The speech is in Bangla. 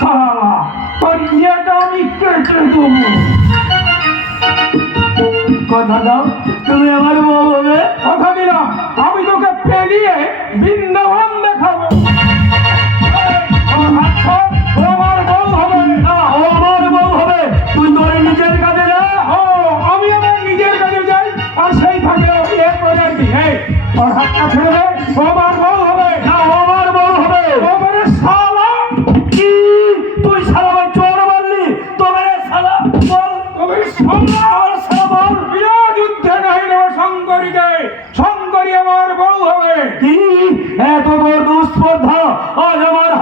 শালা তোর ইয়েটা আমি কেটে দেবো। কথা দাও, তুমি আমার বউ হবে কথা দিলাম। আমি তোকে পেরিয়ে বৃন্দাবন দেখাবো। হবে। হবে। তুই তোর নিজের কাজে যা। ও আমি আমার নিজের কাছে যাই। আর সেই ফাঁকে ইয়ে ছেড়ে হবে। না আমার বউ হবে। ও শালা সালা বল বিনা যুদ্ধে শঙ্করী আমার বউ হবে। কি? এত বড় দুস্পর্ধা। আজ আমার